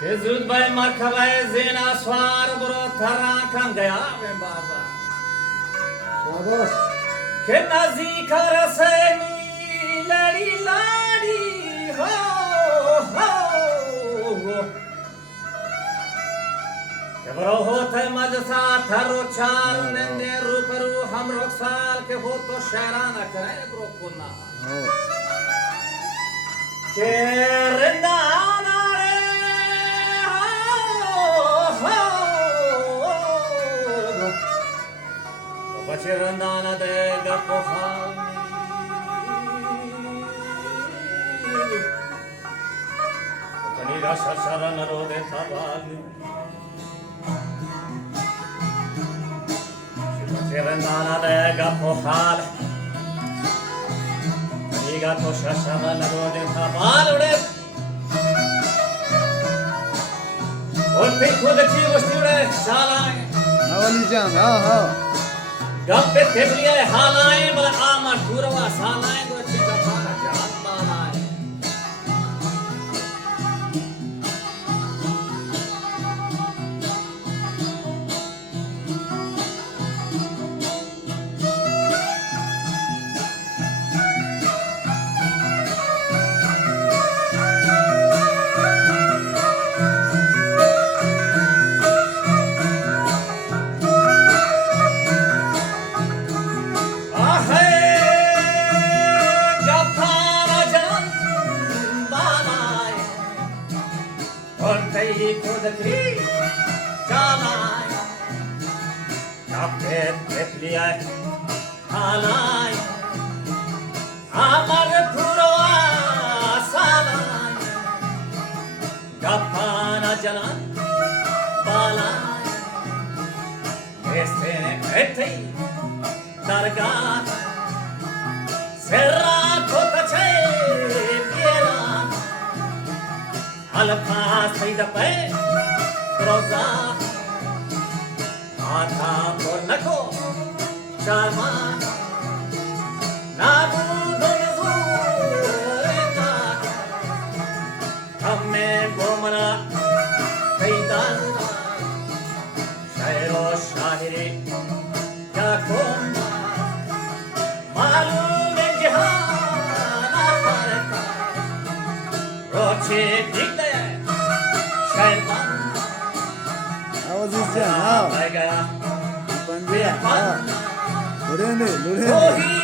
Kezut bay markabay zena swar bro thara kan gaya ben baza. शाबाश Ke nazi karaseni ladi ladi ho ho. Ke bro hote majsa tharo char nende ruparu hum roksal ke ho to shairana kare bro kunna. Ke rendana Randana de Gapohani Kanira Shasharana Rode Tabani Randana de Gapohal Kaniga to Shasharana Rode Tabani Orte khud ki vastule shalai अवलीजान हाँ हाँ गप्पे फेफलिया हालाए बल आमा टूरवा सालाए गो चिका पारा जात मालाए अवलीजान हाँ बंदिया हाँ लुढ़ेने लुढ़ेने